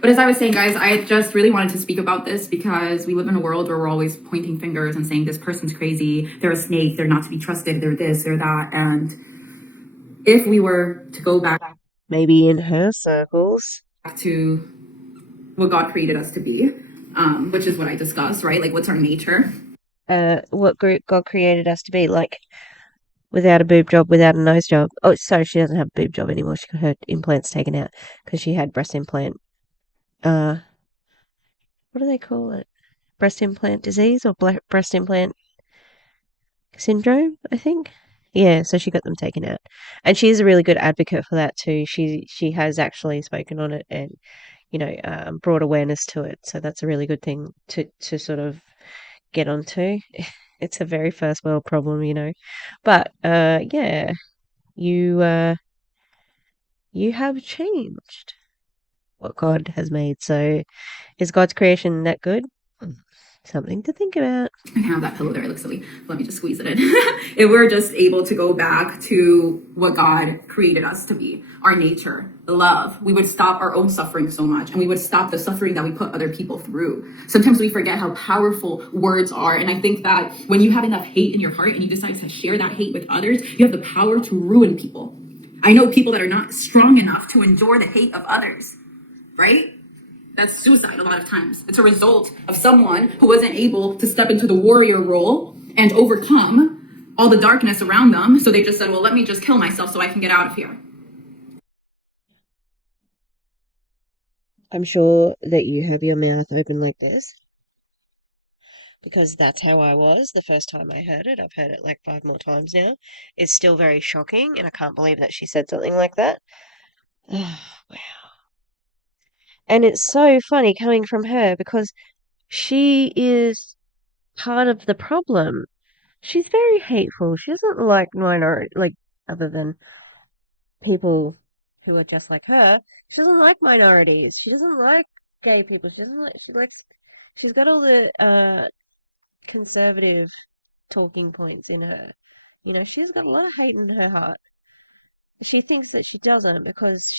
But as I was saying, guys, I just really wanted to speak about this because we live in a world where we're always pointing fingers and saying this person's crazy, they're a snake, they're not to be trusted, they're this, they're that. And if we were to go back Maybe in her circles. to what God created us to be, which is what I discussed, right? Like, what's our nature? What group God created us to be, like without a boob job, without a nose job. Oh, sorry, she doesn't have a boob job anymore. She got her implants taken out because she had breast implant. Uh, what do they call it? Breast implant disease or breast implant syndrome, I think. Yeah, so she got them taken out, and she's a really good advocate for that too. She has actually spoken on it and brought awareness to it. So that's a really good thing to sort of get onto. It's a very first world problem, but yeah, you have changed what God has made. So is God's creation that good? Something to think about. I have that pillow there. It looks silly. Let me just squeeze it in. If we're just able to go back to what God created us to be, our nature, love, we would stop our own suffering so much, and we would stop the suffering that we put other people through. Sometimes we forget how powerful words are. And I think that when you have enough hate in your heart and you decide to share that hate with others, you have the power to ruin people. I know people that are not strong enough to endure the hate of others, right? That's suicide a lot of times. It's a result of someone who wasn't able to step into the warrior role and overcome all the darkness around them. So they just said, well, let me just kill myself so I can get out of here. I'm sure that you have your mouth open like this because that's how I was the first time I heard it. I've heard it like 5 more times now. It's still very shocking, and I can't believe that she said something like that. Oh, wow. And it's so funny coming from her because she is part of the problem. She's very hateful. She doesn't like minority, like other than people who are just like her. She doesn't like minorities. She doesn't like gay people. She's got all the conservative talking points in her. She's got a lot of hate in her heart. She thinks that she doesn't because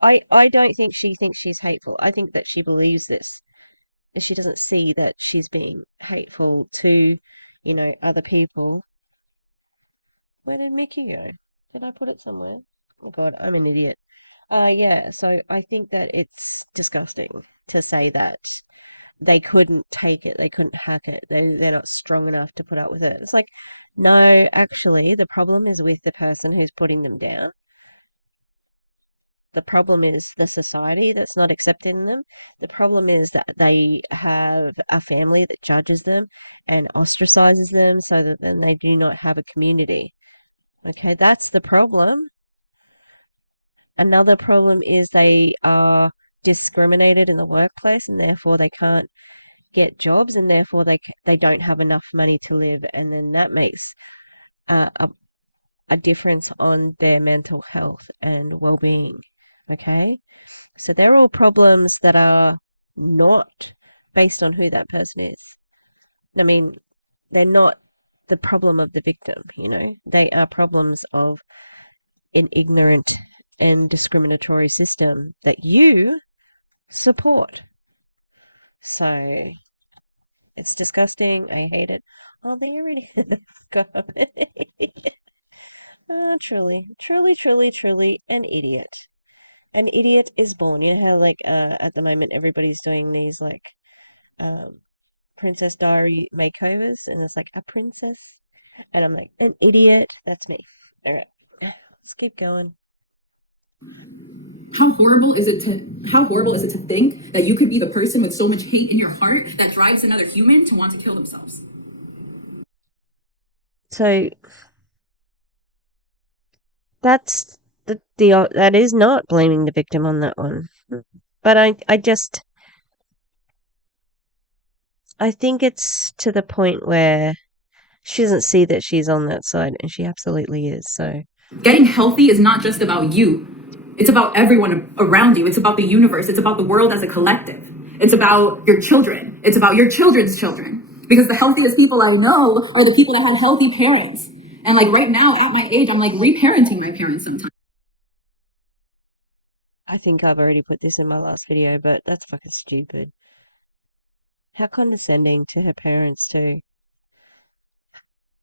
I don't think she thinks she's hateful. I think that she believes this. She doesn't see that she's being hateful to, other people. Where did Mickey go? Did I put it somewhere? Oh God, I'm an idiot. Yeah, so I think that it's disgusting to say that they couldn't take it, they couldn't hack it, they're not strong enough to put up with it. It's like, no, actually, the problem is with the person who's putting them down. The problem is the society that's not accepting them. The problem is that they have a family that judges them and ostracizes them so that then they do not have a community. Okay, that's the problem. Another problem is they are discriminated in the workplace and therefore they can't get jobs and therefore they don't have enough money to live, and then that makes uh, a, a difference on their mental health and well-being. Okay? So they're all problems that are not based on who that person is. I mean, they're not the problem of the victim. They are problems of an ignorant and discriminatory system that you support. So it's disgusting. I hate it. Oh, they already God. Truly, truly, truly, truly an idiot. An idiot is born. You know how like at the moment everybody's doing these like um Princess Diary makeovers and it's like a princess and I'm like an idiot. That's me. All right. Let's keep going. How horrible is it to think that you could be the person with so much hate in your heart that drives another human to want to kill themselves? So that's that is not blaming the victim on that one. But I think it's to the point where she doesn't see that she's on that side, and she absolutely is. So Getting healthy is not just about you. It's about everyone around you. It's about the universe. It's about the world as a collective. It's about your children. It's about your children's children. Because the healthiest people I know are the people that had healthy parents. And like right now at my age, I'm like reparenting my parents sometimes. I think I've already put this in my last video, but that's fucking stupid. How condescending to her parents too.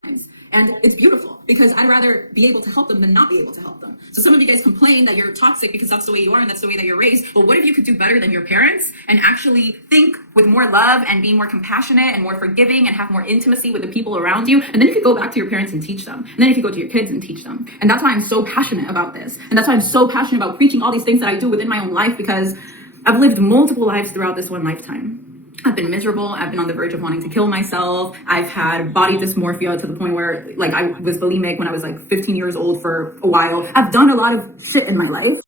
And it's beautiful because I'd rather be able to help them than not be able to help them. So some of you guys complain that you're toxic because that's the way you are and that's the way that you're raised. But what if you could do better than your parents and actually think with more love and be more compassionate and more forgiving and have more intimacy with the people around you? And then you could go back to your parents and teach them. And then you could go to your kids and teach them. And that's why I'm so passionate about this. And that's why I'm so passionate about preaching all these things that I do within my own life, because I've lived multiple lives throughout this one lifetime. I've been miserable. I've been on the verge of wanting to kill myself. I've had body dysmorphia to the point where, like, I was bulimic when I was like 15 years old for a while. I've done a lot of shit in my life.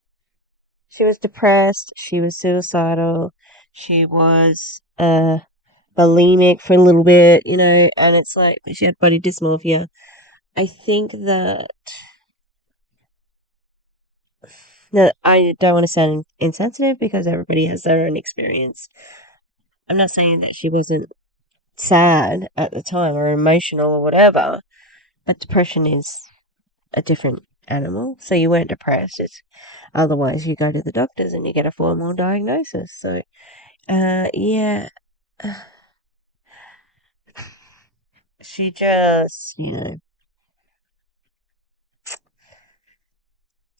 She was depressed. She was suicidal. She was bulimic for a little bit, and it's like she had body dysmorphia. I think that I don't want to sound insensitive because everybody has their own experience. I'm not saying that she wasn't sad at the time or emotional or whatever, but depression is a different animal. So you weren't depressed. Otherwise you go to the doctors and you get a formal diagnosis. So, yeah, she just,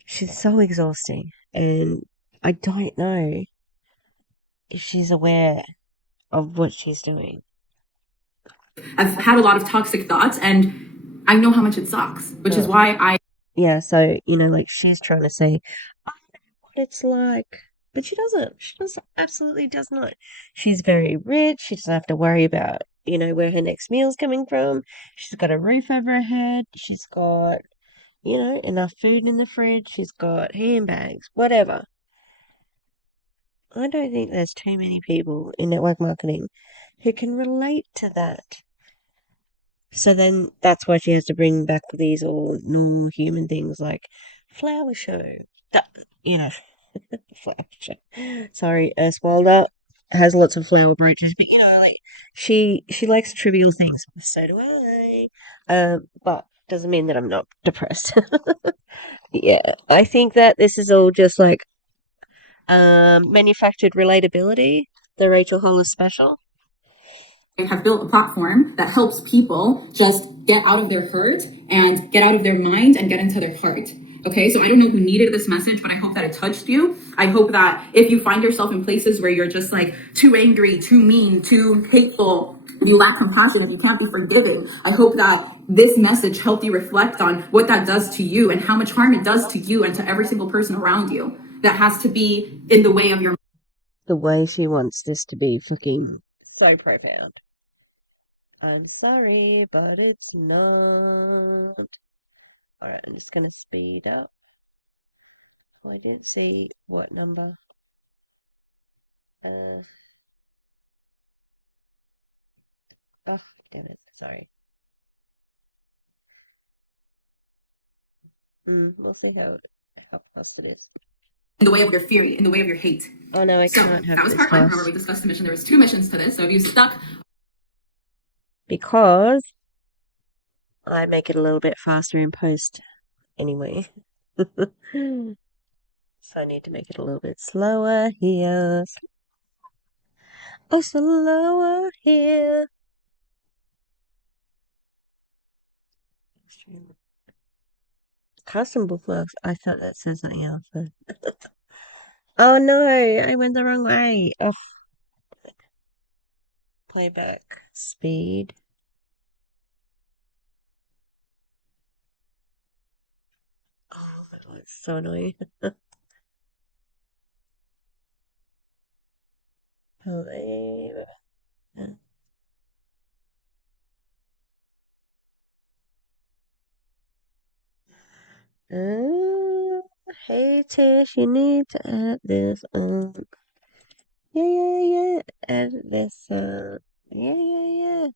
she's so exhausting, and I don't know if she's aware of what she's doing. I've had a lot of toxic thoughts and I know how much it sucks, which is why Yeah, so, like she's trying to say, I know what it's like. But she doesn't. She does absolutely does not. She's very rich. She doesn't have to worry about, where her next meal's coming from. She's got a roof over her head. She's got, enough food in the fridge. She's got handbags, whatever. I don't think there's too many people in network marketing who can relate to that. So then that's why she has to bring back these all normal human things like flower show. That, flower show. Sorry, Erskine has lots of flower brooches, but like she likes trivial things. So do I. But doesn't mean that I'm not depressed. Yeah, I think that this is all just like manufactured relatability. The Rachel Hollis special. have built a platform that helps people just get out of their hurt and get out of their mind and get into their heart. Okay, so I don't know who needed this message, but I hope that it touched you. I hope that if you find yourself in places where you're just like too angry, too mean, too hateful, if you lack compassion, if you can't be forgiving, I hope that this message helped you reflect on what that does to you and how much harm it does to you and to every single person around you that has to be in the way of your. The way she wants this to be fucking so profound. I'm sorry, but it's not. Alright, I'm just gonna speed up. Oh, I didn't see what number. Oh, damn it. Sorry. We'll see how fast it is. In the way of your fury, in the way of your hate. Oh no, I So can't have that was this part one. Remember, fast. we discussed the mission. There was 2 missions to this. So if you stuck, Because I make it a little bit faster in post anyway. So I need to make it a little bit slower here. Slower here. Custom bookmarks. I thought that said something else. Oh no, I went the wrong way. Oh, playback speed. Oh my god, it's so annoying. Play. Hey Tish, you need to edit this. Yeah. Edit this. Yeah.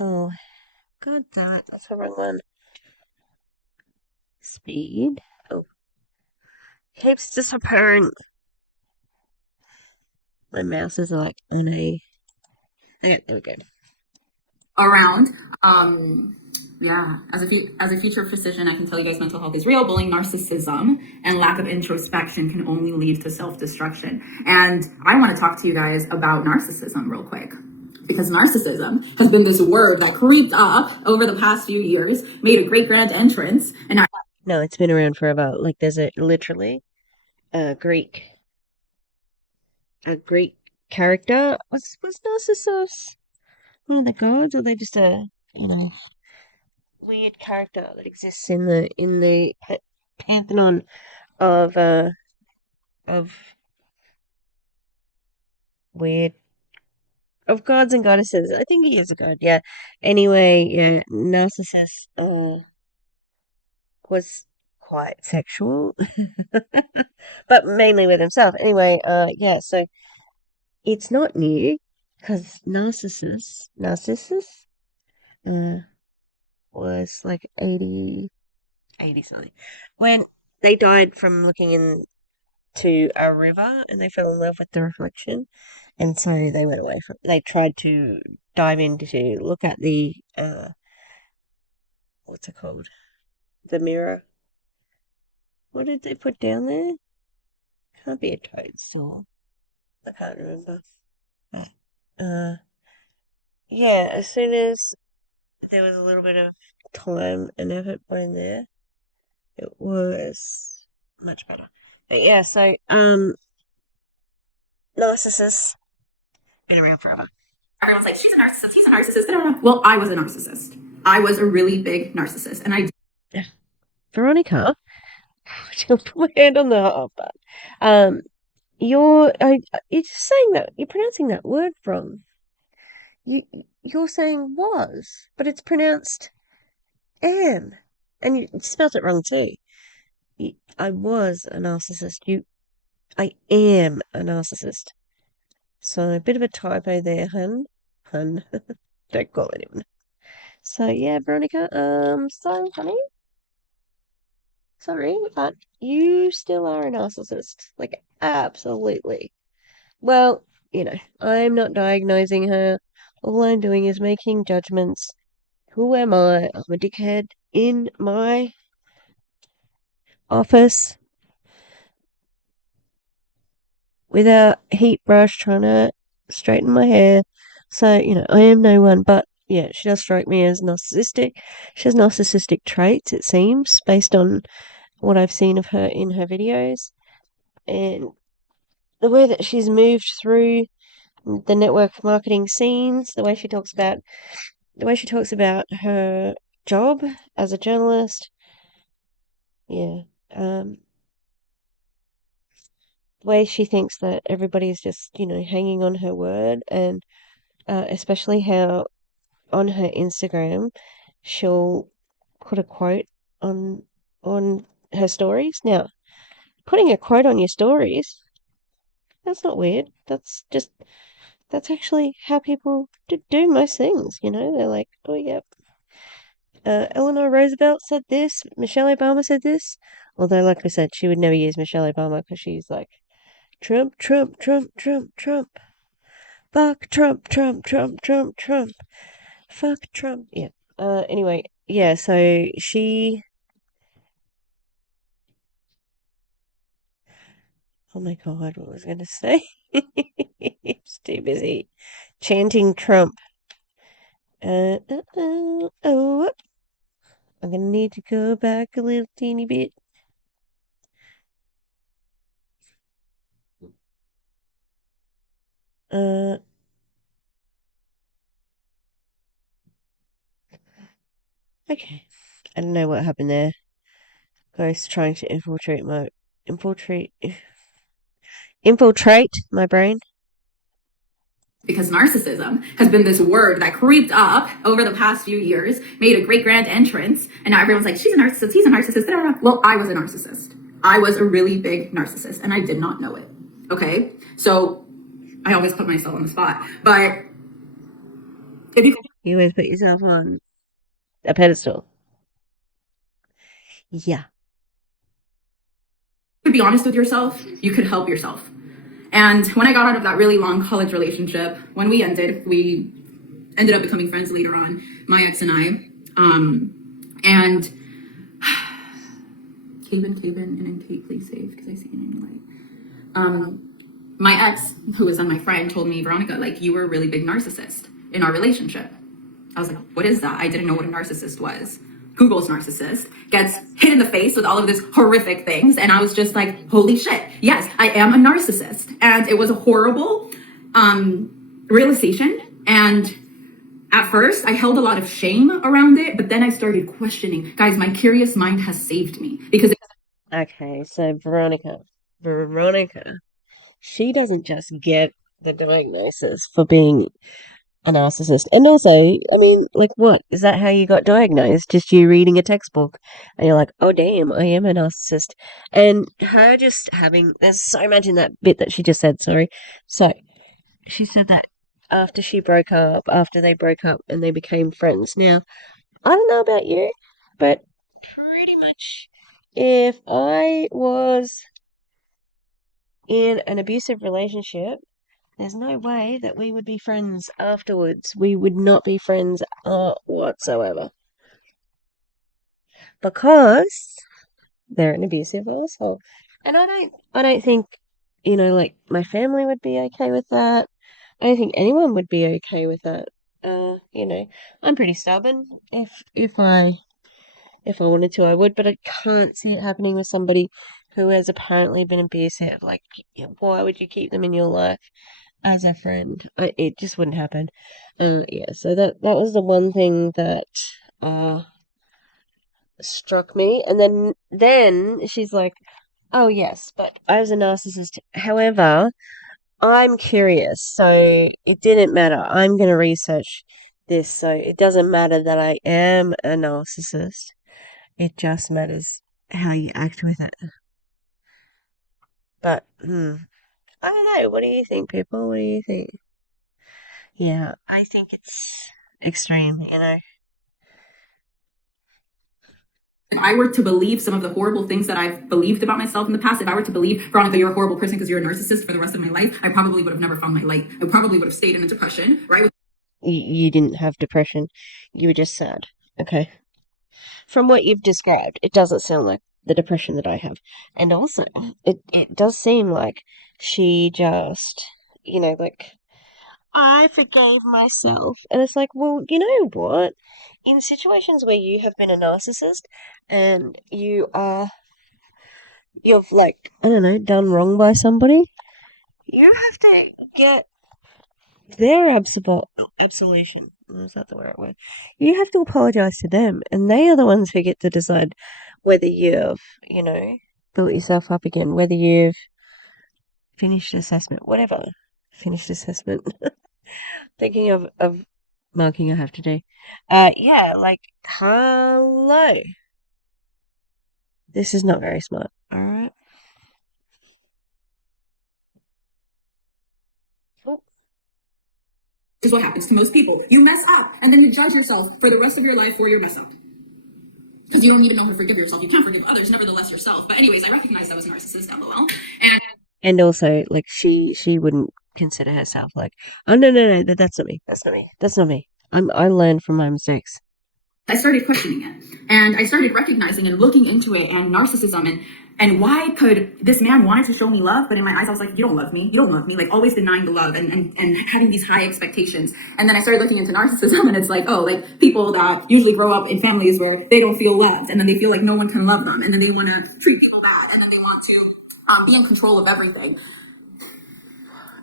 Oh, god damn it, that's the wrong one. Speed. Oh, keeps disappearing. My mouse is like on a. Okay, there we go. around. Yeah, as a future physician, I can tell you guys mental health is real. Bullying, narcissism, and lack of introspection can only lead to self-destruction. And I want to talk to you guys about narcissism real quick. Because narcissism has been this word that creeped up over the past few years, made a great grand entrance, and No, it's been around forever. Like there's literally a Greek character. Was Narcissus one of the gods, or are they just a weird character that exists in the pantheon of of weird of gods and goddesses? I think he is a god. Yeah. Anyway, yeah, Narcissus was quite sexual, but mainly with himself. Anyway, yeah. So it's not new because Narcissus, uh, was like 80 something when they died from looking into a river and they fell in love with the reflection, and so they went away from. They tried to dive in to look at the what's it called? The mirror. What did they put down there? Can't be a toadstool. I can't remember. But yeah, as soon as there was a little bit of time and effort put in there, it was much better. But yeah, so Narcissus been around forever. everyone's like, she's a narcissist, he's a narcissist. Da, da, da. Well, I was a narcissist. I was a really big narcissist, and I Veronica, she'll put my hand on the heart, but you're just saying that you're pronouncing that word wrong. You're saying was, but it's pronounced am, and you spelled it wrong too. I was a narcissist. I am a narcissist. So a bit of a typo there, hun. Don't call anyone. So yeah, Veronica. So honey, sorry, but you still are a narcissist. Like absolutely. Well, I'm not diagnosing her. All I'm doing is making judgments. Who am I? I'm a dickhead in my office with a heat brush trying to straighten my hair. So, I am no one, but yeah, she does strike me as narcissistic. She has narcissistic traits, it seems, based on what I've seen of her in her videos. And the way that she's moved through the network marketing scenes, the way she talks about her job as a journalist, yeah, the way she thinks that everybody's just, hanging on her word, and especially how on her Instagram she'll put a quote on her stories. Now, putting a quote on your stories, that's not weird. That's actually how people do most things, They're like, oh, yep. Eleanor Roosevelt said this, Michelle Obama said this. Although, like I said, she would never use Michelle Obama because she's like, Trump, Trump, Trump, Trump, Trump. Fuck Trump, Trump, Trump, Trump, Trump. Fuck Trump. Yeah. Anyway, yeah, so she. Oh my god, what was I going to say? It's too busy chanting Trump. Oh, I'm going to need to go back a little teeny bit. Okay. I don't know what happened there. Ghost trying to infiltrate my brain. because narcissism has been this word that creeped up over the past few years, made a great grand entrance, and now everyone's like, she's a narcissist, he's a narcissist. Da, da, da. Well, I was a narcissist. I was a really big narcissist, and I did not know it. Okay, so I always put myself on the spot, but if You always put yourself on a pedestal. Yeah. could be honest with yourself, you could help yourself. And when I got out of that really long college relationship, when we ended ended up becoming friends later on, my ex and I. And Caven, and then Kate, please save because I see your name light. My ex, who was then my friend, told me, Veronica, like, you were a really big narcissist in our relationship. I was like, what is that? I didn't know what a narcissist was. Google's narcissist, gets hit in the face with all of these horrific things. And I was just like, holy shit, yes, I am a narcissist. And it was a horrible realization. And at first, I held a lot of shame around it, but then I started questioning. Guys, my curious mind has saved me because Okay, so Veronica, she doesn't just get the diagnosis for being a narcissist. And also, I mean, like, what? Is that how you got diagnosed? Just you reading a textbook and you're like, oh, damn, I am a narcissist. And her just having, there's so much in that bit that she just said, sorry. So she said that after they broke up and they became friends. Now, I don't know about you, but pretty much if I was in an abusive relationship, there's no way that we would be friends afterwards. We would not be friends whatsoever. Because they're an abusive asshole. And I don't think, like my family would be okay with that. I don't think anyone would be okay with that. I'm pretty stubborn. If I wanted to, I would, but I can't see it happening with somebody who has apparently been abusive. Like, why would you keep them in your life as a friend? It just wouldn't happen. Yeah, so that was the one thing that struck me. And then she's like, "Oh yes, but I was a narcissist. However, I'm curious, so it didn't matter. I'm going to research this, so it doesn't matter that I am a narcissist. It just matters how you act with it." But I don't know. What do you think, people? What do you think? Yeah, I think it's extreme. if I were to believe some of the horrible things that I've believed about myself in the past, if I were to believe, Veronica, you're a horrible person because you're a narcissist for the rest of my life, I probably would have never found my light. I probably would have stayed in a depression, right? You didn't have depression. You were just sad. Okay. From what you've described, it doesn't sound like the depression that I have. And also, it does seem like she just, like, I forgave myself. And it's like, well, you know what? In situations where you have been a narcissist and you've like, I don't know, done wrong by somebody, you have to get their absolution. Is that the word? You have to apologize to them, and they are the ones who get to decide whether you've, built yourself up again, whether you've finished assessment, whatever. Finished assessment. Thinking of marking I have to do. Yeah, like, hello. This is not very smart, all right? Oh, This is what happens to most people. You mess up and then you judge yourself for the rest of your life for your mess up. Because you don't even know how to forgive yourself. You can't forgive others, nevertheless yourself. But anyways, I recognize I was a narcissist, lol. and also, like, she wouldn't consider herself like, oh, no, that's not me. That's not me. That's not me. I learned from my mistakes. I started questioning it. And I started recognizing and looking into it and narcissism and why could this man wanted to show me love, but in my eyes I was like, you don't love me, like always denying the love and having these high expectations. And then I started looking into narcissism, and it's like, oh, like people that usually grow up in families where they don't feel loved, and then they feel like no one can love them, and then they want to treat people bad, and then they want to be in control of everything.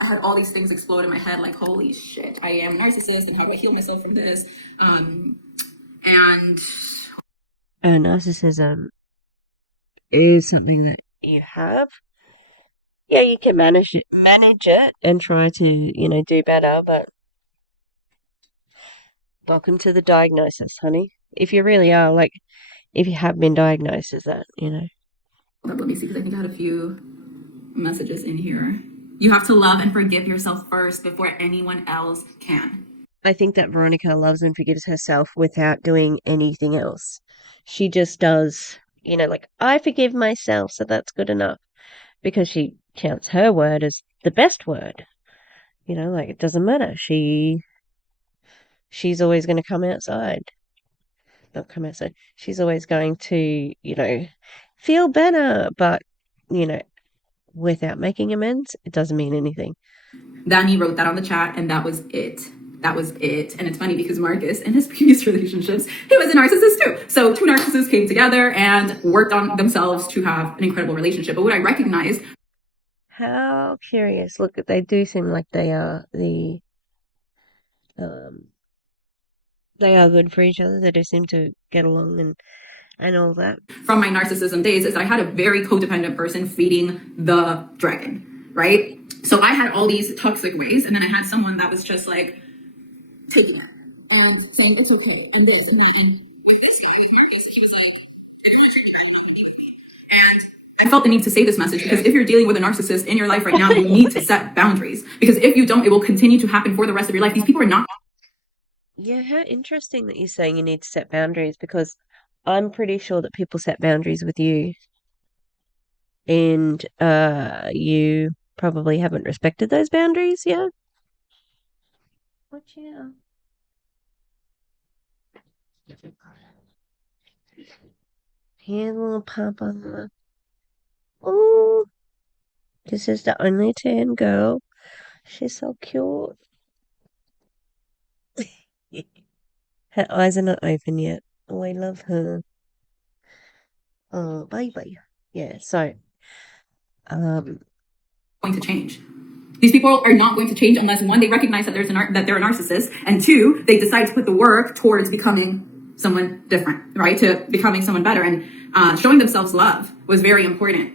I had all these things explode in my head, like, holy shit, I am a narcissist, and how do I heal myself from this? And narcissism is something that you have. Yeah, you can manage it and try to, do better, but welcome to the diagnosis, honey. If you really are, like, if you have been diagnosed as that. Let me see, because I think I had a few messages in here. You have to love and forgive yourself first before anyone else can. I think that Veronica loves and forgives herself without doing anything else. She just does, like, I forgive myself, so that's good enough. Because she counts her word as the best word. Like, it doesn't matter. She she's always going to come outside. Not come outside. She's always going to, feel better. But, you know, without making amends, it doesn't mean anything. Danny wrote that on the chat, and that was it. That was it. And it's funny because Marcus, in his previous relationships, he was a narcissist too. So two narcissists came together and worked on themselves to have an incredible relationship. But what I recognized, How curious. Look, they do seem like they are they are good for each other. They do seem to get along and all that. from my narcissism days, is that I had a very codependent person feeding the dragon, right? So I had all these toxic ways, and then I had someone that was just like taking it and saying it's okay and this and that. And with this guy, with Marcus, he was like, if you want to treat me bad, you're not going to be with me. And I felt the need to say this message because if you're dealing with a narcissist in your life right now, you need to set boundaries, because if you don't, it will continue to happen for the rest of your life. These people are not. Yeah, how interesting that you're saying you need to set boundaries, because I'm pretty sure that people set boundaries with you and you probably haven't respected those boundaries, yeah? Watch out. Here, little papa. Oh, this is the only tan girl. She's so cute. Her eyes are not open yet. Oh, I love her. Oh, baby. Yeah, so, going to change. These people are not going to change unless, one, they recognize that that they're a narcissist, and two, they decide to put the work towards becoming someone different, right? To becoming someone better. And showing themselves love was very important.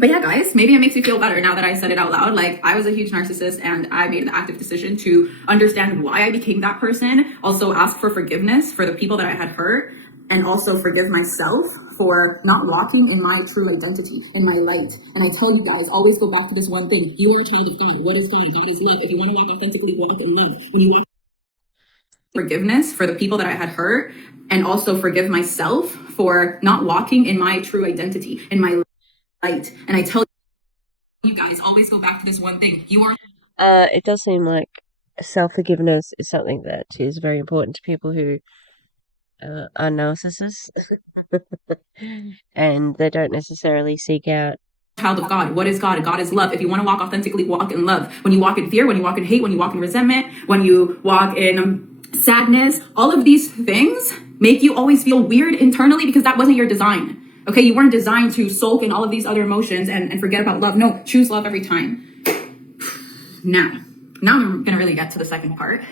But yeah, guys, maybe it makes you feel better now that I said it out loud. Like, I was a huge narcissist, and I made the active decision to understand why I became that person. Also ask for forgiveness for the people that I had hurt, and also forgive myself for not walking in my true identity, in my light. And I tell you guys, always go back to this one thing. You are a child of God. What is God? God is love. If you want to walk authentically, walk in love. When you walk forgiveness for the people that I had hurt, and also forgive myself for not walking in my true identity, in my light. And I tell you guys, always go back to this one thing. You are. it does seem like self-forgiveness is something that is very important to people who are narcissists and they don't necessarily seek out. Child of God. What is God? God is love. If you want to walk authentically, walk in love. When you walk in fear, when you walk in hate, when you walk in resentment, when you walk in sadness, all of these things make you always feel weird internally because that wasn't your design. Okay, you weren't designed to sulk in all of these other emotions and forget about love. No, choose love every time. Now I'm gonna really get to the second part.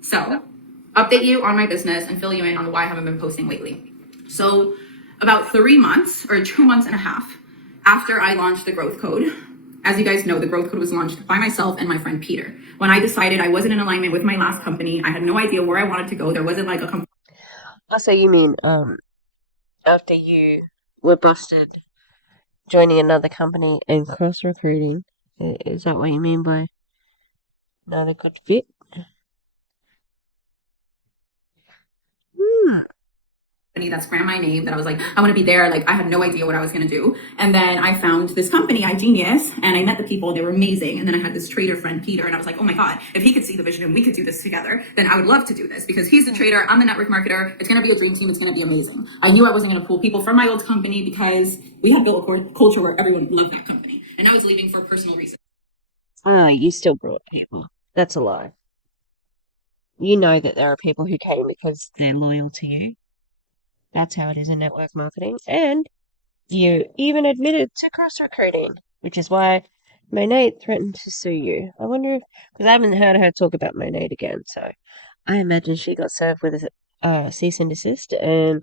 So update you on my business and fill you in on why I haven't been posting lately. So about 3 months or 2 months and a half after I launched the growth code, as you guys know, the growth code was launched by myself and my friend Peter. When I decided I wasn't in alignment with my last company, I had no idea where I wanted to go. There wasn't like a company. Oh, so you mean after you were busted joining another company and cross-recruiting? Is that what you mean by not a good fit? That sprang my name, that I was like, I want to be there. Like, I had no idea what I was going to do. And then I found this company, iGenius, and I met the people. They were amazing. And then I had this trader friend, Peter, and I was like, oh my God, if he could see the vision and we could do this together, then I would love to do this, because he's the trader, I'm the network marketer. It's going to be a dream team. It's going to be amazing. I knew I wasn't going to pull people from my old company because we had built a culture where everyone loved that company. And I was leaving for personal reasons. You still brought people. That's a lie. You know that there are people who came because they're loyal to you. That's how it is in network marketing. And you even admitted to cross-recruiting, which is why Monade threatened to sue you. I wonder if, because I haven't heard her talk about Monade again, so I imagine she got served with a cease and desist and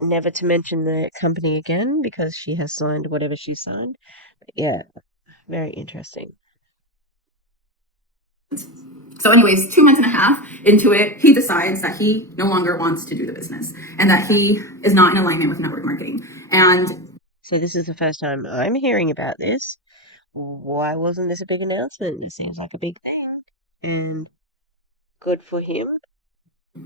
never to mention the company again because she has signed whatever she signed. But yeah, very interesting. So anyways, 2 months and a half into it, he decides that he no longer wants to do the business and that he is not in alignment with network marketing. And so this is the first time I'm hearing about this. Why wasn't this a big announcement? It seems like a big thing, and good for him.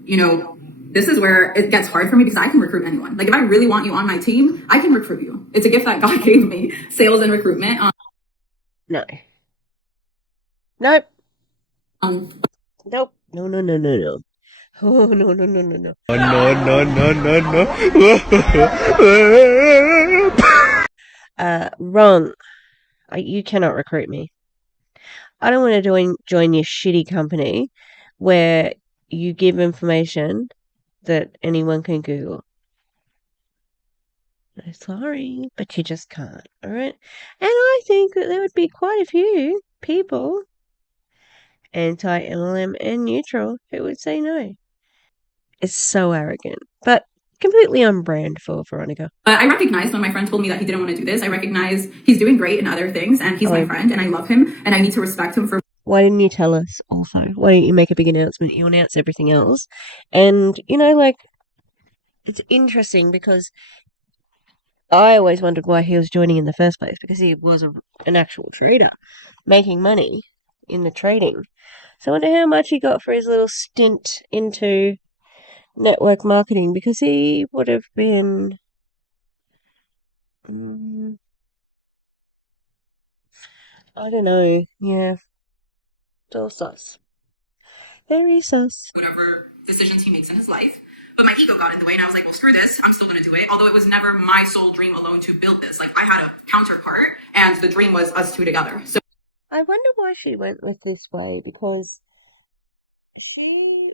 You know, this is where it gets hard for me because I can recruit anyone. Like, if I really want you on my team, I can recruit you. It's a gift that God gave me, sales and recruitment. No. Nope. Um, Nope. No, no, no, no, no. Oh, no, no, no, no, no. No, no, no, no, no. Wrong. You cannot recruit me. I don't want to join your shitty company where you give information that anyone can Google. I'm sorry, but you just can't, alright? And I think that there would be quite a few people, anti-MLM and neutral, who would say no. It's so arrogant, but completely on brand for Veronica. but I recognized when my friend told me that he didn't want to do this, I recognize he's doing great in other things and he's my friend and I love him and I need to respect him for. Why didn't you tell us also? Why don't you make a big announcement? You announce everything else. And, like, it's interesting because I always wondered why he was joining in the first place because he was an actual trader making money in the trading. So I wonder how much he got for his little stint into network marketing because he would have been. I don't know. Yeah. It's all sus. Very sus. Whatever decisions he makes in his life. But my ego got in the way and I was like, well, screw this. I'm still going to do it. Although it was never my sole dream alone to build this. Like I had a counterpart and the dream was us two together. So I wonder why she went with this way because she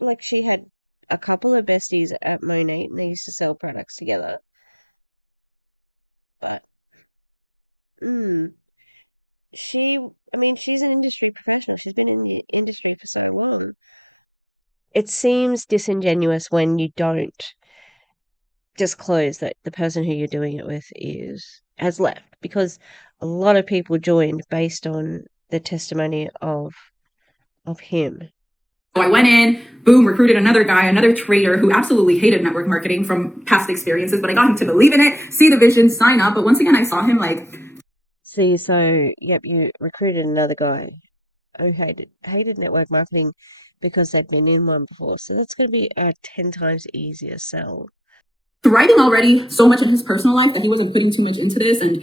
had a couple of besties at Monate and they used to sell products together. But, she's an industry professional. She's been in the industry for so long. It seems disingenuous when you don't disclose that the person who you're doing it with has left because a lot of people joined based on the testimony of him. I went in, boom, recruited another guy, another trader who absolutely hated network marketing from past experiences, but I got him to believe in it, see the vision, sign up. But once again, I saw him like. See, so, yep, you recruited another guy who hated network marketing because they'd been in one before. So that's going to be a 10 times easier sell. Thriving already so much in his personal life that he wasn't putting too much into this. And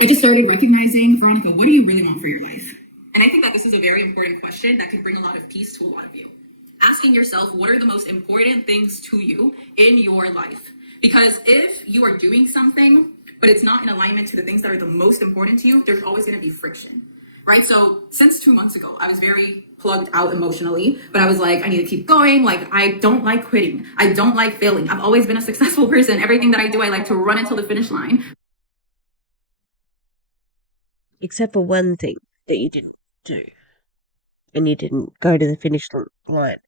I just started recognizing, Veronica, what do you really want for your life? And I think that this is a very important question that can bring a lot of peace to a lot of you. Asking yourself, what are the most important things to you in your life? Because if you are doing something, but it's not in alignment to the things that are the most important to you, there's always going to be friction. Right? So since 2 months ago, I was very plugged out emotionally, but I was like, I need to keep going. Like, I don't like quitting. I don't like failing. I've always been a successful person. Everything that I do, I like to run until the finish line. Except for one thing that you didn't do. And you didn't go to the finish line.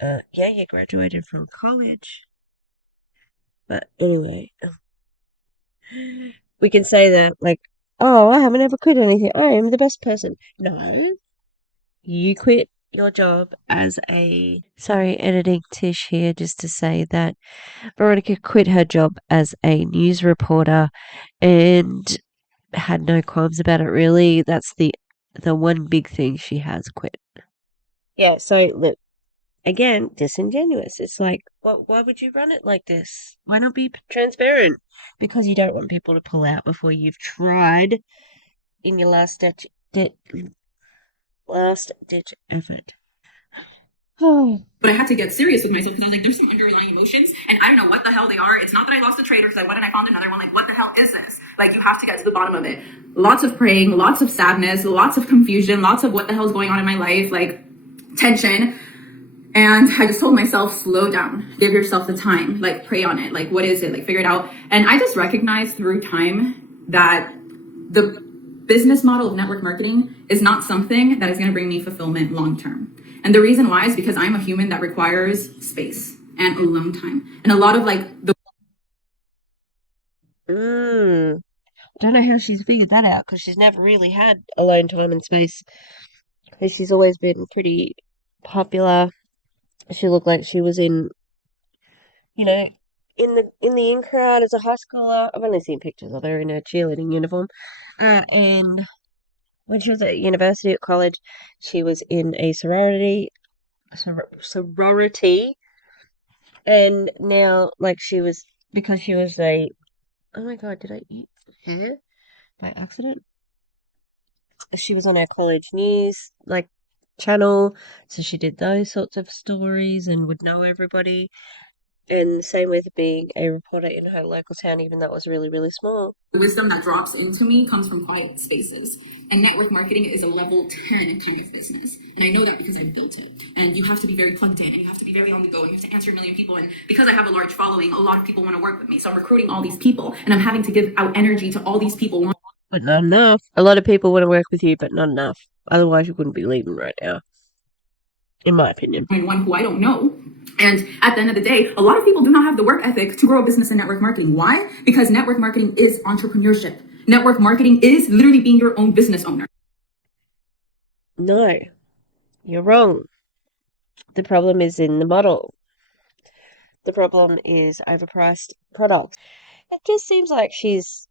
Yeah, you graduated from college. But anyway, we can say that, like, oh, I haven't ever quit anything. I am the best person. No, you quit your job as a. Sorry, editing Tish here just to say that Veronica quit her job as a news reporter and had no qualms about it, really. That's the one big thing she has quit. Yeah, so look, again, disingenuous. It's like, well, why would you run it like this? Why not be transparent? Because you don't want people to pull out before you've tried in your last ditch effort. But I had to get serious with myself because I was like, there's some underlying emotions and I don't know what the hell they are. It's not that I lost a trader because I went and I found another one. Like, what the hell is this? Like, you have to get to the bottom of it. Lots of praying, lots of sadness, lots of confusion, lots of what the hell's going on in my life, like tension. And I just told myself, slow down, give yourself the time, like pray on it. Like, what is it? Like, figure it out. And I just recognized through time that the business model of network marketing is not something that is going to bring me fulfillment long term. And the reason why is because I'm a human that requires space and alone time. And a lot of like the. I don't know how she's figured that out because she's never really had alone time and space because she's always been pretty popular. She looked like she was in, in the in crowd as a high schooler. I've only seen pictures of her in her cheerleading uniform. And when she was at university at college, she was in a sorority, and now like because she was a. Oh my god, did I eat hair by accident? she was on her college news like channel, so she did those sorts of stories and would know everybody. And same with being a reporter in her local town, even though it was really, really small. The wisdom that drops into me comes from quiet spaces. And network marketing is a level 10 kind of business. And I know that because I built it. And you have to be very plugged in, and you have to be very on the go, and you have to answer a million people. And because I have a large following, a lot of people want to work with me. So I'm recruiting all these people, and I'm having to give out energy to all these people. But not enough. A lot of people want to work with you, but not enough. Otherwise, you wouldn't be leaving right now, in my opinion. And one who I don't know. And at the end of the day, a lot of people do not have the work ethic to grow a business in network marketing. Why? Because network marketing is entrepreneurship. Network marketing is literally being your own business owner. No, you're wrong. The problem is in the model. The problem is overpriced products. It just seems like she's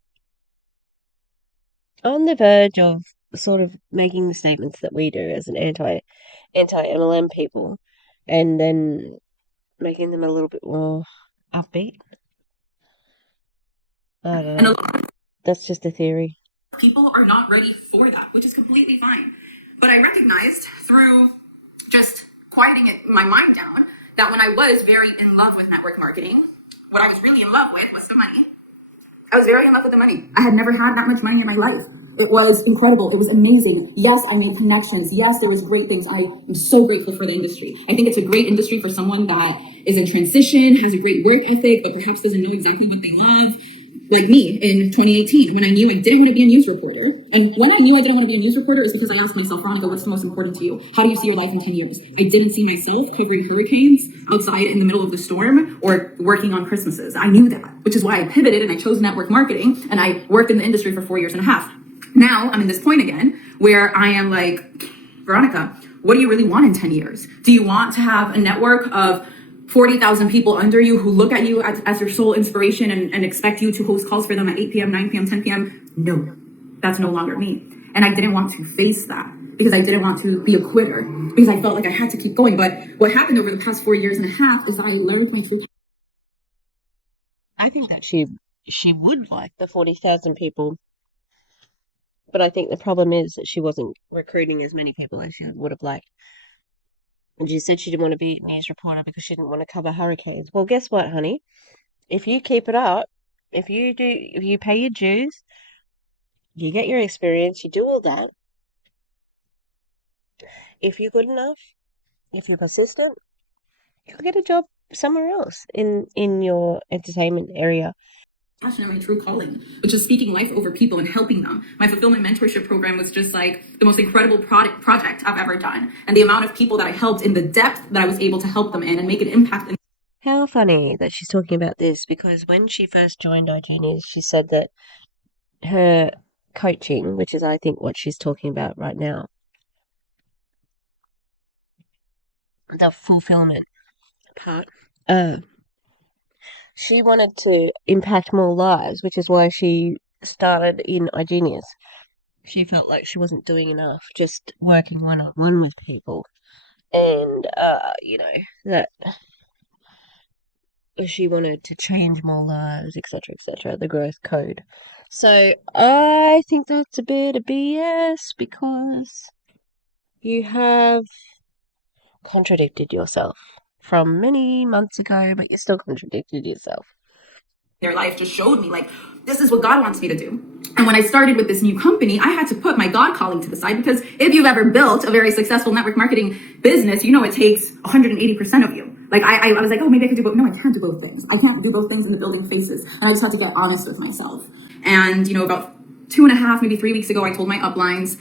on the verge of sort of making the statements that we do as an anti-MLM people, and then making them a little bit more upbeat. I don't know. That's just a theory. People are not ready for that, which is completely fine. But I recognized through just quieting my mind down that when I was very in love with network marketing, what I was really in love with was the money. I was very in love with the money. I had never had that much money in my life. It was incredible. It was amazing. Yes, I made connections. Yes, there was great things. I am so grateful for the industry. I think it's a great industry for someone that is in transition, has a great work ethic, but perhaps doesn't know exactly what they love. Like me in 2018, when I knew I didn't want to be a news reporter. And when I knew I didn't want to be a news reporter is because I asked myself, Veronica, what's the most important to you? How do you see your life in 10 years? I didn't see myself covering hurricanes outside in the middle of the storm or working on Christmases. I knew that, which is why I pivoted and I chose network marketing, and I worked in the industry for 4.5 years. Now I'm in this point again where I am like, Veronica, what do you really want in 10 years? Do you want to have a network of 40,000 people under you who look at you as your sole inspiration and expect you to host calls for them at 8 p.m., 9 p.m., 10 p.m.? No, that's no longer me. And I didn't want to face that because I didn't want to be a quitter, because I felt like I had to keep going. But what happened over the past 4.5 years is that I learned my true passion. I think that she would like the 40,000 people, but I think the problem is that she wasn't recruiting as many people as she would have liked. And she said she didn't want to be a news reporter because she didn't want to cover hurricanes. Well, guess what, honey? If you keep it up, if you pay your dues, you get your experience, you do all that. If you're good enough, if you're persistent, you'll get a job somewhere else in your entertainment area. Passion and my true calling, which is speaking life over people and helping them. My fulfillment mentorship program was just like the most incredible project I've ever done. And the amount of people that I helped in the depth that I was able to help them in and make an impact. How funny that she's talking about this, because when she first joined iGenius, she said that her coaching, which is I think what she's talking about right now, the fulfillment part, she wanted to impact more lives, which is why she started in iGenius. She felt like she wasn't doing enough just working one-on-one with people, and that she wanted to change more lives, etc., the growth code. So I think that's a bit of BS, because you have contradicted yourself from many months ago, but you still contradicted yourself. Their life just showed me, like, this is what God wants me to do. And when I started with this new company, I had to put my God calling to the side, because if you've ever built a very successful network marketing business, you know it takes 180% of you. Like I was like, oh, maybe I could do both. No, I can't do both things. I can't do both things in the building phases. And I just had to get honest with myself. And, about 2.5, maybe 3 weeks ago, I told my uplines,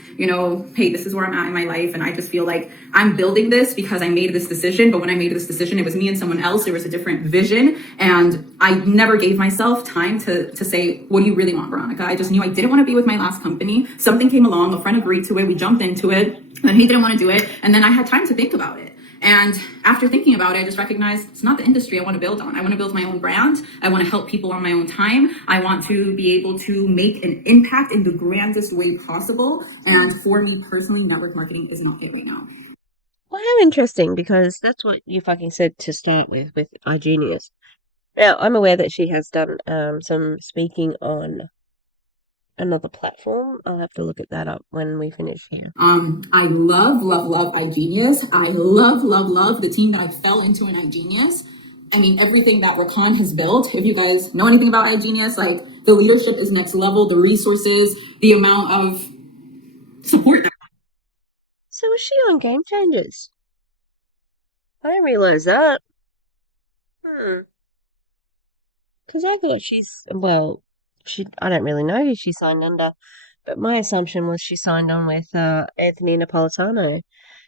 hey, this is where I'm at in my life. And I just feel like I'm building this because I made this decision. But when I made this decision, it was me and someone else. There was a different vision. And I never gave myself time to say, what do you really want, Veronica? I just knew I didn't want to be with my last company. Something came along. A friend agreed to it. We jumped into it. And he didn't want to do it. And then I had time to think about it. And after thinking about it, I just recognized it's not the industry I want to build on. I want to build my own brand. I want to help people on my own time. I want to be able to make an impact in the grandest way possible. And for me personally, network marketing is not it right now. Well, how interesting, because that's what you fucking said to start with iGenius. Now, I'm aware that she has done some speaking on another platform. I'll have to look at that up when we finish here. I love iGenius. I love the team that I fell into in iGenius. I mean, everything that Rakan has built. If you guys know anything about iGenius, like the leadership is next level, the resources, the amount of support that. So was she on Game Changers? I didn't realize that. Because I thought I don't really know who she signed under, but my assumption was she signed on with Anthony Napolitano,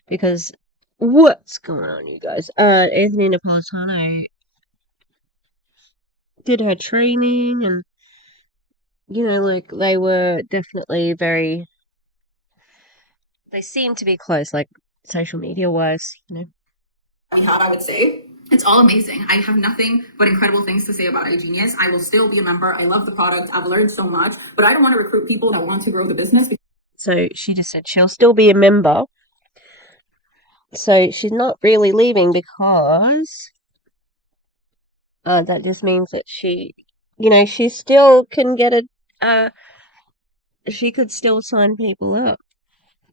because what's going on, you guys? Anthony Napolitano did her training, and like they were definitely they seemed to be close, like social media wise, We have, I would say. It's all amazing. I have nothing but incredible things to say about iGenius. I will still be a member. I love the product. I've learned so much, but I don't want to recruit people that want to grow the business. So she just said she'll still be a member. So she's not really leaving, because that just means that she still can get she could still sign people up,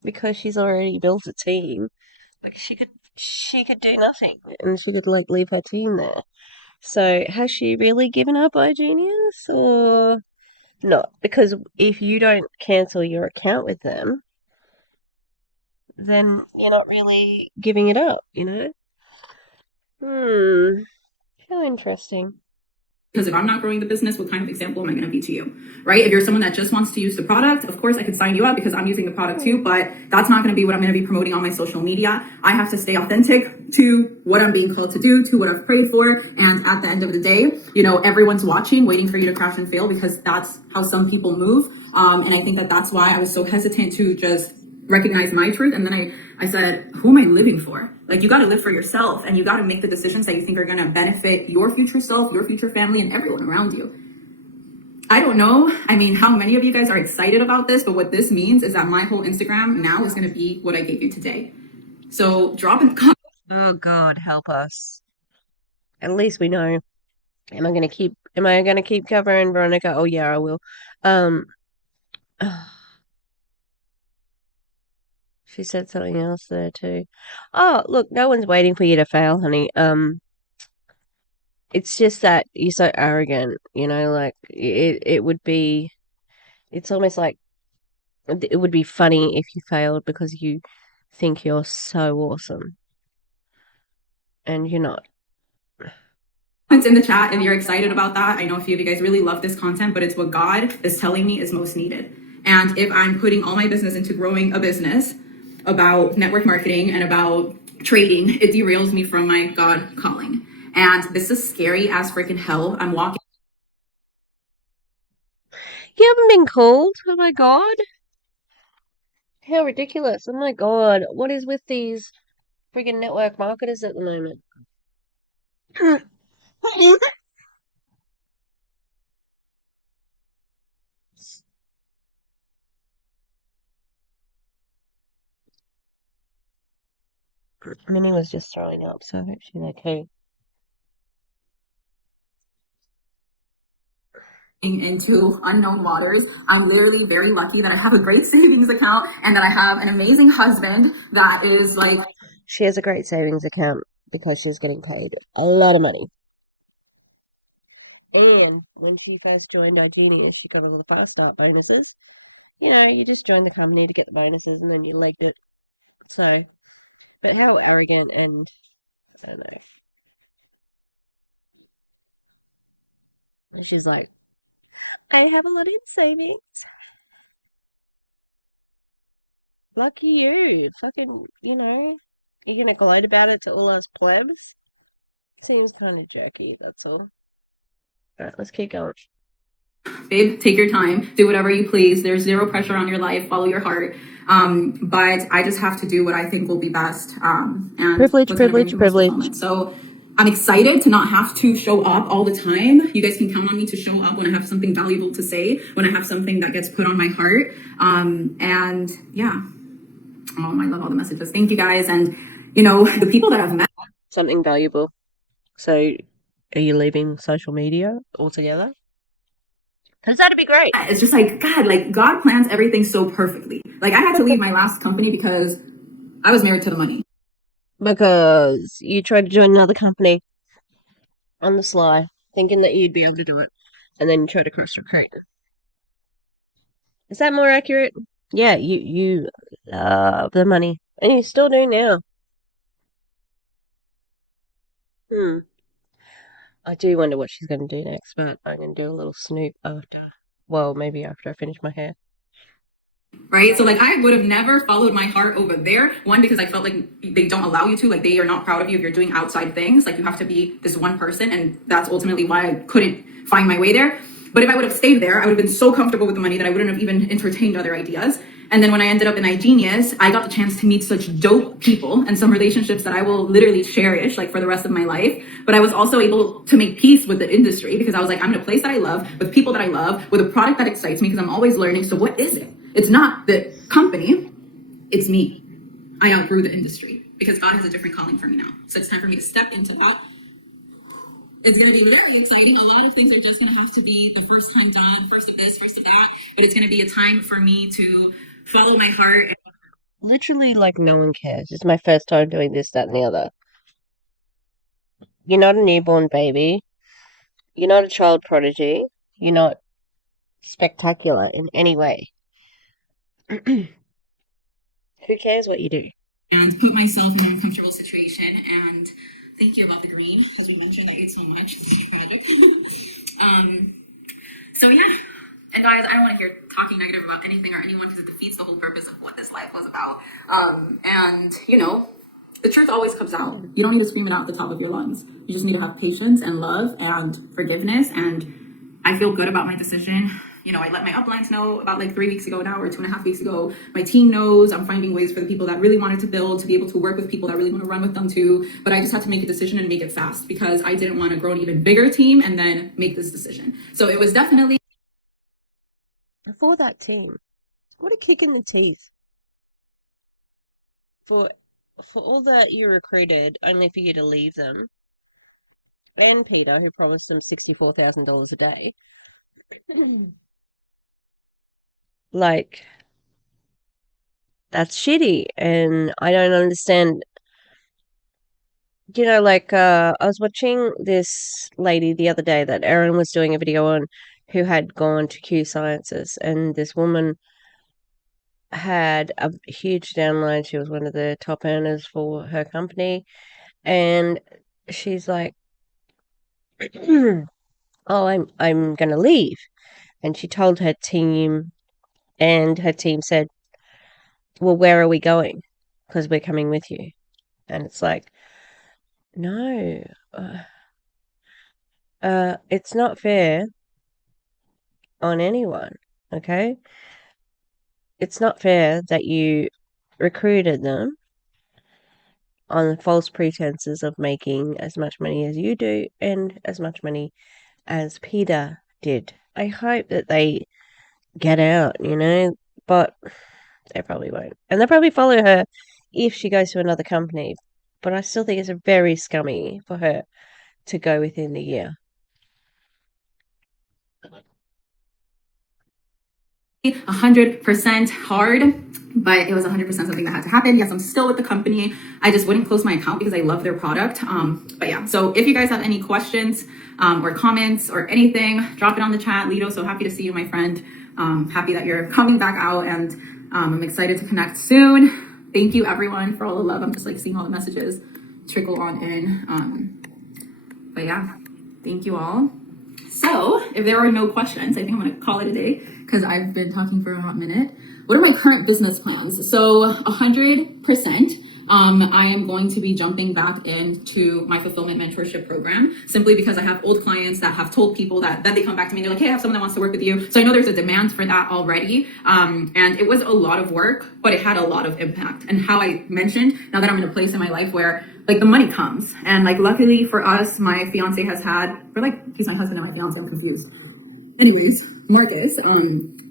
because she's already built a team. Like she could do nothing, and she could like leave her team there. So has she really given up iGenius or not? Because if you don't cancel your account with them, then you're not really giving it up, How interesting. Because if I'm not growing the business, what kind of example am I going to be to you, right? If you're someone that just wants to use the product, of course I could sign you up because I'm using the product too, but that's not going to be what I'm going to be promoting on my social media. I have to stay authentic to what I'm being called to do, to what I've prayed for. And at the end of the day, everyone's watching, waiting for you to crash and fail, because that's how some people move. And I think that that's why I was so hesitant to just recognize my truth. And then I said, who am I living for? Like, you got to live for yourself, and you got to make the decisions that you think are going to benefit your future self, your future family, and everyone around you. I don't know, how many of you guys are excited about this, but what this means is that my whole Instagram now is going to be what I gave you today. So drop in the comments. Oh God, help us. At least we know. Am I gonna keep covering Veronica? Oh yeah, I will. She said something else there too. Oh, look, no one's waiting for you to fail, honey. It's just that you're so arrogant, like it would be, it's almost like it would be funny if you failed because you think you're so awesome. And you're not. In the chat if you're excited about that. I know a few of you guys really love this content, but it's what God is telling me is most needed. And if I'm putting all my business into growing a business about network marketing and about trading, it derails me from my God calling. And this is scary as freaking hell. I'm walking. You haven't been called? Oh my God. How ridiculous. Oh my God. What is with these friggin' network marketers at the moment? Minnie was just throwing up, so I hope she's okay. Into unknown waters. I'm literally very lucky that I have a great savings account and that I have an amazing husband that is like. She has a great savings account because she's getting paid a lot of money. And when she first joined iGenius, she got all the fast start bonuses. You just joined the company to get the bonuses and then you legged it. So, but how arrogant, and I don't know. And she's like, I have a lot in savings. Lucky you. Fucking, you're gonna gloat about it to all us plebs? Seems kind of jerky, that's all. Alright, let's keep going. Babe, take your time, do whatever you please. There's zero pressure on your life, follow your heart. But I just have to do what I think will be best. And privilege. So I'm excited to not have to show up all the time. You guys can count on me to show up when I have something valuable to say, when I have something that gets put on my heart. And yeah. Oh, I love all the messages. Thank you guys. And the people that I've met. Something valuable. So are you leaving social media altogether? Because that'd be great. It's just like, God, like God plans everything so perfectly. Like I had to leave my last company because I was married to the money. Because you tried to join another company on the sly, thinking that you'd be able to do it, and then you try to cross recruit. Is that more accurate? Yeah, you love the money, and you still do now. I do wonder what she's going to do next, but I'm going to do a little snoop after, well, maybe after I finish my hair. Right? So like I would have never followed my heart over there. One, because I felt like they don't allow you to, like they are not proud of you if you're doing outside things. Like you have to be this one person, and that's ultimately why I couldn't find my way there. But if I would have stayed there, I would have been so comfortable with the money that I wouldn't have even entertained other ideas. And then when I ended up in iGenius, I got the chance to meet such dope people and some relationships that I will literally cherish like for the rest of my life. But I was also able to make peace with the industry because I was like, I'm in a place that I love, with people that I love, with a product that excites me because I'm always learning. So what is it? It's not the company, it's me. I outgrew the industry because God has a different calling for me now. So it's time for me to step into that. It's going to be very exciting. A lot of things are just going to have to be the first time done, first of this, first of that. But it's going to be a time for me to follow my heart. Literally, like, no one cares. It's my first time doing this, that, and the other. You're not a newborn baby. You're not a child prodigy. You're not spectacular in any way. Who cares what you do? And put myself in an uncomfortable situation. And thank you about the green. As we mentioned, I ate so much. This is tragic. So yeah. And guys, I don't want to hear talking negative about anything or anyone because it defeats the whole purpose of what this life was about. And, you know, the truth always comes out. You don't need to scream it out at the top of your lungs. You just need to have patience and love and forgiveness. And I feel good about my decision. You know, I let my uplines know about like 3 weeks ago now or 2.5 weeks ago. My team knows. I'm finding ways for the people that really wanted to build to be able to work with people that really want to run with them too. But I just had to make a decision and make it fast because I didn't want to grow an even bigger team and then make this decision. So it was definitely For that team. What a kick in the teeth. For all that you recruited, only for you to leave them. And Peter, who promised them $64,000 a day. Like, that's shitty. And I don't understand. You know, like, I was watching this lady the other day that Erin was doing a video on who had gone to Q Sciences, and this woman had a huge downline. She was one of the top earners for her company, and she's like, "Oh, I'm gonna leave," and she told her team, and her team said, "Well, where are we going? Because we're coming with you." And it's like, no, it's not fair on anyone. Okay, it's not fair that you recruited them on false pretenses of making as much money as you do and as much money as Peter did. I hope that they get out, you know, but they probably won't. And they'll probably follow her if she goes to another company. But I still think it's very scummy for her to go within the year. 100% hard, but it was 100% something that had to happen. Yes, I'm still with the company. I just wouldn't close my account because I love their product. But yeah, so if you guys have any questions or comments or anything, drop it on the chat. Lido, so happy to see you, my friend. Happy that you're coming back out, and I'm excited to connect soon. Thank you, everyone, for all the love. I'm just like seeing all the messages trickle on in. But yeah, thank you all. So if there are no questions, I think I'm going to call it a day because I've been talking for a hot minute. What are my current business plans? So 100%, I am going to be jumping back into my fulfillment mentorship program simply because I have old clients that have told people that they come back to me. They're like, hey, I have someone that wants to work with you. So I know there's a demand for that already. And it was a lot of work, but it had a lot of impact. And how I mentioned, now that I'm in a place in my life where like the money comes, and like luckily for us, my fiance has had, or like he's my husband and my fiance, I'm confused. Anyways, Marcus,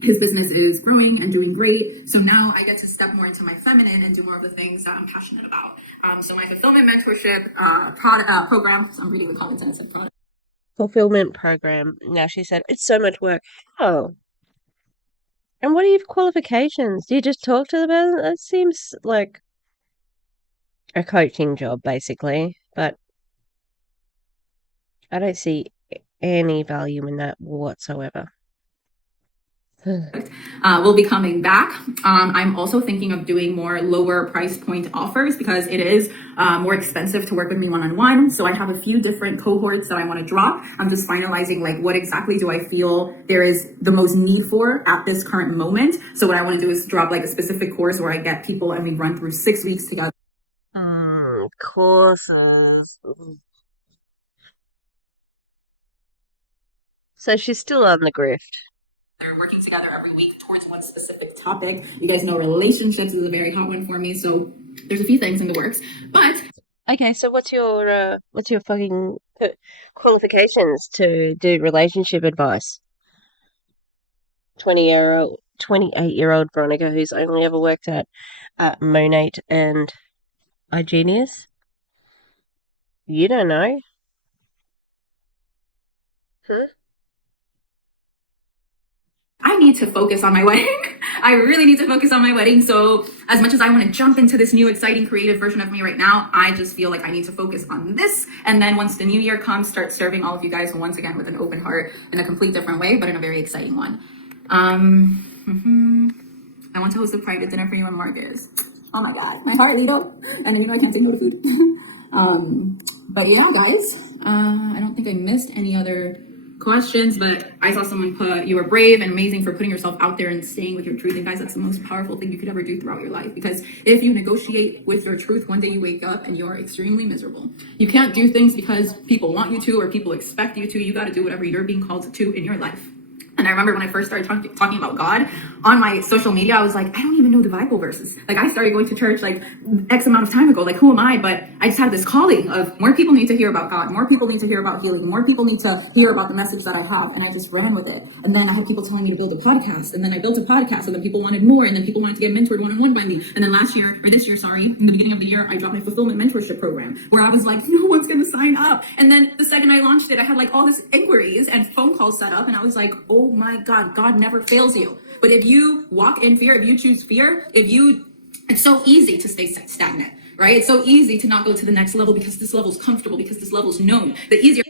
his business is growing and doing great. So now I get to step more into my feminine and do more of the things that I'm passionate about. So my fulfillment mentorship program, so I'm reading the comments and it said product. fulfillment program. Now she said, it's so much work. Oh. And what are your qualifications? Do you just talk to the person? That seems like a coaching job, basically. But I don't see any value in that whatsoever. Will be coming back. I'm also thinking of doing more lower price point offers because it is more expensive to work with me one-on-one. So I have a few different cohorts that I want to drop. I'm just finalizing like what exactly do I feel there is the most need for at this current moment. So what I want to do is drop like a specific course where I get people and we run through 6 weeks together. Courses. So she's still on the grift. They're working together every week towards one specific topic. You guys know relationships is a very hot one for me. So there's a few things in the works, but okay. So what's your fucking qualifications to do relationship advice? 28-year-old Veronica who's only ever worked at Monate and iGenius. You don't know, huh? I need to focus on my wedding. I really need to focus on my wedding. So as much as I want to jump into this new exciting creative version of me right now, I just feel like I need to focus on this. And then once the new year comes, start serving all of you guys once again with an open heart in a complete different way, but in a very exciting one. I want to host a private dinner for you and Marcus. Oh my God, my heart, Lido. And then, I can't say no to food. But yeah, guys, I don't think I missed any other questions, but I saw someone put, you are brave and amazing for putting yourself out there and staying with your truth. And guys, that's the most powerful thing you could ever do throughout your life, because if you negotiate with your truth, one day you wake up and you are extremely miserable. You can't do things because people want you to or people expect you to. You got to do whatever you're being called to in your life. And I remember when I first started talking about God on my social media, I was like, I don't even know the Bible verses. Like, I started going to church like X amount of time ago. Like, who am I? But I just had this calling of more people need to hear about God. More people need to hear about healing. More people need to hear about the message that I have. And I just ran with it. And then I had people telling me to build a podcast. And then I built a podcast. And then people wanted more. And then people wanted to get mentored one-on-one by me. And then this year, in the beginning of the year, I dropped my fulfillment mentorship program where I was like, no one's going to sign up. And then the second I launched it, I had like all this inquiries and phone calls set up. And I was like, oh my God, God never fails you. But if you walk in fear, if you choose fear, it's so easy to stay stagnant, right? It's so easy to not go to the next level because this level is comfortable, because this level is known. The easier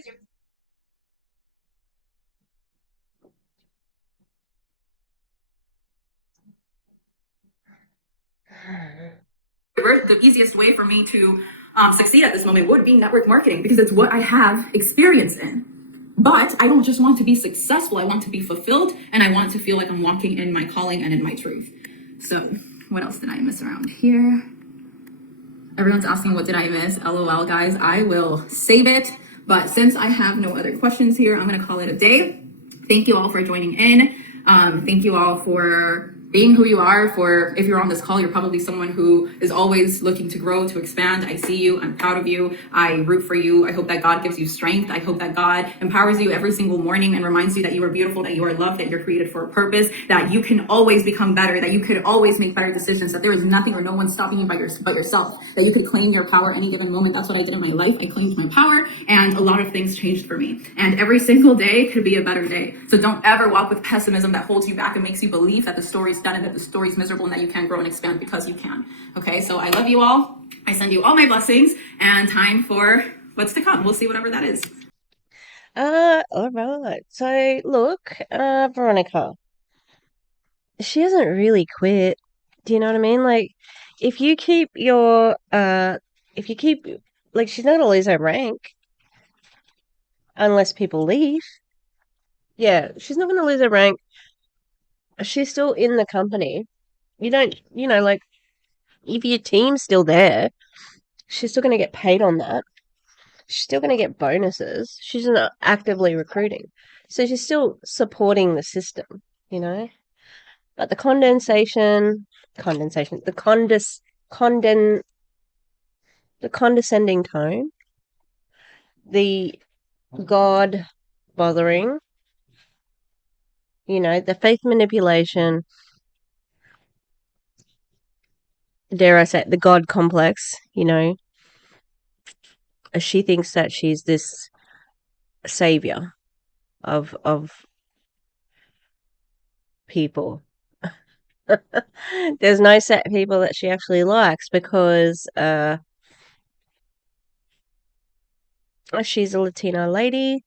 the easiest way for me to succeed at this moment would be network marketing, because it's what I have experience in. But I don't just want to be successful. I want to be fulfilled, and I want to feel like I'm walking in my calling and in my truth. So what else did I miss around here? Everyone's asking, what did I miss? LOL, guys. I will save it. But since I have no other questions here, I'm going to call it a day. Thank you all for joining in. Thank you all for being who you are. For if you're on this call, you're probably someone who is always looking to grow, to expand. I see you. I'm proud of you. I root for you. I hope that God gives you strength. I hope that God empowers you every single morning and reminds you that you are beautiful, that you are loved, that you're created for a purpose, that you can always become better, that you could always make better decisions, that there is nothing or no one stopping you but yourself, that you could claim your power any given moment. That's what I did in my life. I claimed my power, and a lot of things changed for me. And every single day could be a better day. So don't ever walk with pessimism that holds you back and makes you believe that the story's done and that the story's miserable and that you can't grow and expand, because you can. Okay, so I love you all. I send you all my blessings, and time for what's to come. We'll see whatever that is. All right. So look, Veronica, she hasn't really quit. Do you know what I mean? Like, if you keep like, she's not gonna lose her rank unless people leave. Yeah, she's not gonna lose her rank. She's still in the company. You don't, like, if your team's still there, she's still gonna get paid on that. She's still gonna get bonuses. She's not actively recruiting. So she's still supporting the system, you know? But the the condescending tone, the God bothering, the faith manipulation, dare I say, the God complex, she thinks that she's this savior of people. There's no set people that she actually likes because she's a Latino lady.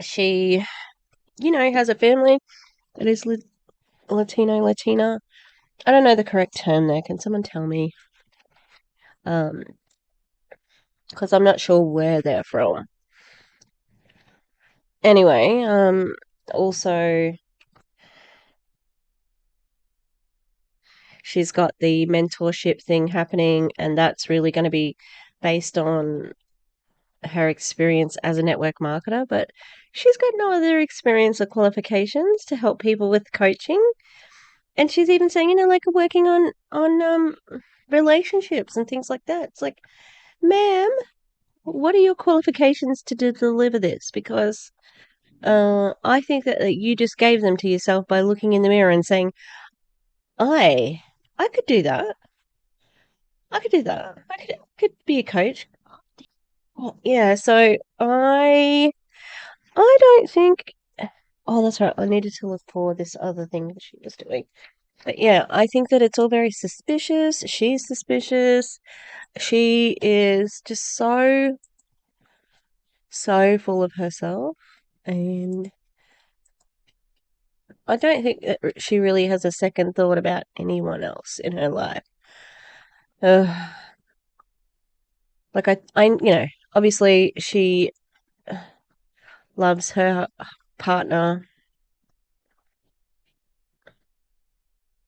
She, has a family that is Latina. I don't know the correct term there. Can someone tell me? Because I'm not sure where they're from. Anyway, also she's got the mentorship thing happening, and that's really going to be based on her experience as a network marketer, but she's got no other experience or qualifications to help people with coaching. And she's even saying, like working on relationships and things like that. It's like, ma'am, what are your qualifications to deliver this? Because I think that you just gave them to yourself by looking in the mirror and saying, I could do that. I could do that. I could be a coach. Yeah, so I don't think. Oh, that's right. I needed to look for this other thing that she was doing. But yeah, I think that it's all very suspicious. She's suspicious. She is just so, so full of herself. And I don't think that she really has a second thought about anyone else in her life. Like obviously she loves her partner,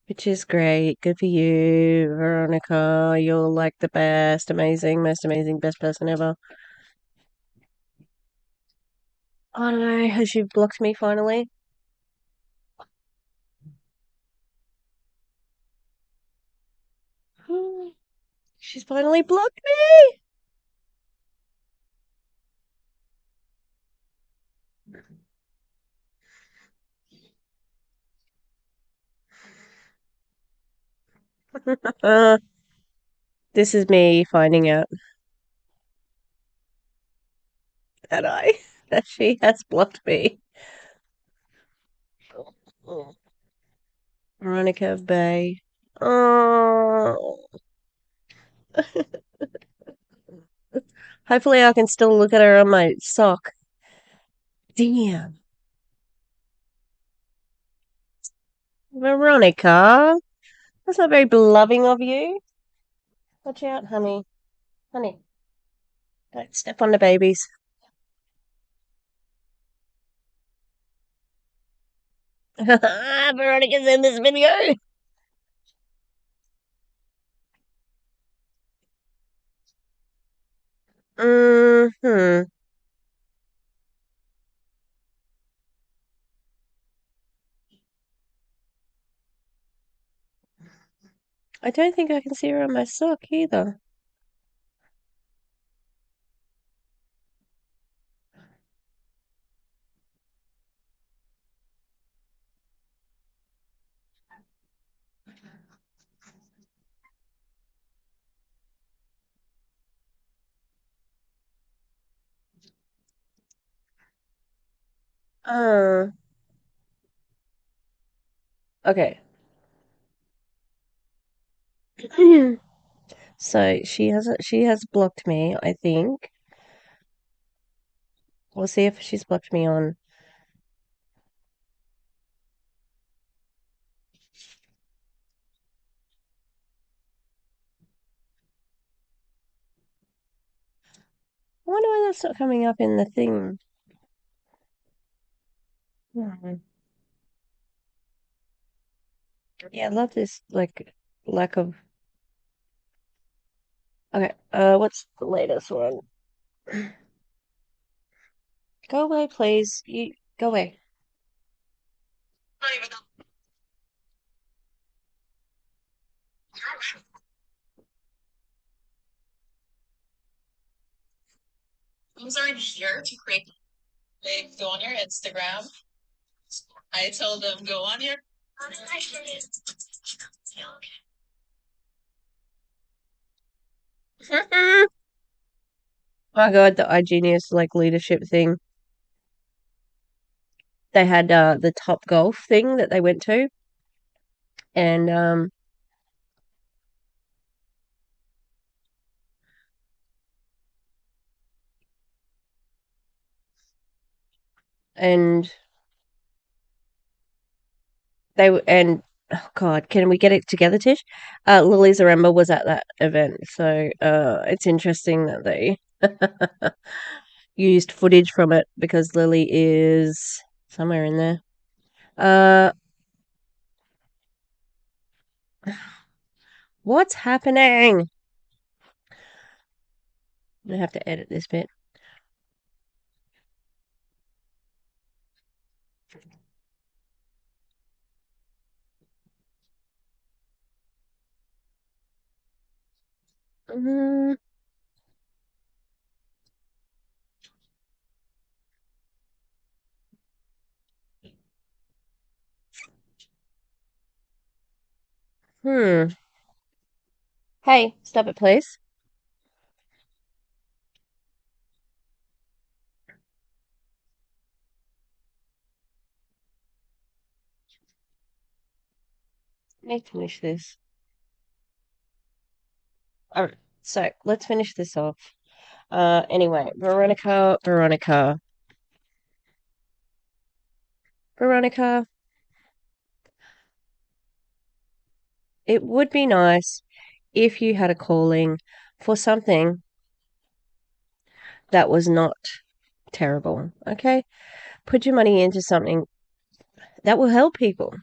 which is great. Good for you, Veronica. You're like the best, amazing, most amazing, best person ever. I don't know. Has she blocked me finally? She's finally blocked me. This is me finding out that that she has blocked me. Veronica Bay. Oh. Hopefully I can still look at her on my sock. Damn. Veronica. That's not very loving of you. Watch out, honey. Honey, don't step on the babies. Veronica's in this video. Hmm. I don't think I can see her on my sock either. Uh, okay. So she has blocked me, I think. We'll see if she's blocked me on. I wonder why that's not coming up in the thing. Hmm. Yeah, I love this like lack of. Okay, what's the latest one? Go away, please. You go away. my God, the iGenius like leadership thing. They had the Top Golf thing that they went to, and and oh God, can we get it together, Tish? Lily Zaremba was at that event, so it's interesting that they used footage from it because Lily is somewhere in there. Uh, what's happening? I'm gonna have to edit this bit. Mm, hmm. Hey, stop it, please. Let me finish this. All right, so let's finish this off. Anyway, Veronica, it would be nice if you had a calling for something that was not terrible, okay? Put your money into something that will help people.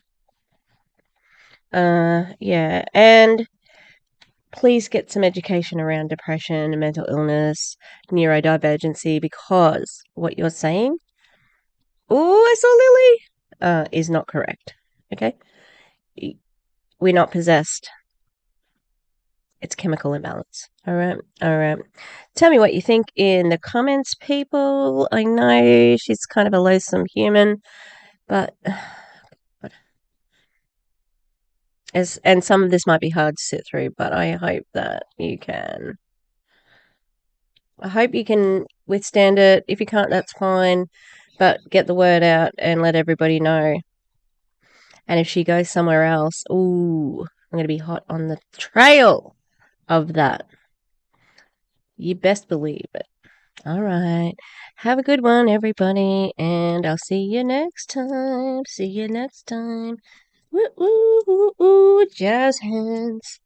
Yeah, and please get some education around depression and mental illness, neurodivergency, because what you're saying, oh, I saw Lily, is not correct, okay? We're not possessed. It's chemical imbalance. All right. All right. Tell me what you think in the comments, people. I know she's kind of a loathsome human, but and some of this might be hard to sit through, but I hope that you can. I hope you can withstand it. If you can't, that's fine. But get the word out and let everybody know. And if she goes somewhere else, ooh, I'm going to be hot on the trail of that. You best believe it. All right. Have a good one, everybody. And I'll see you next time. See you next time. Woo, woo, woo, woo. Jazz hands.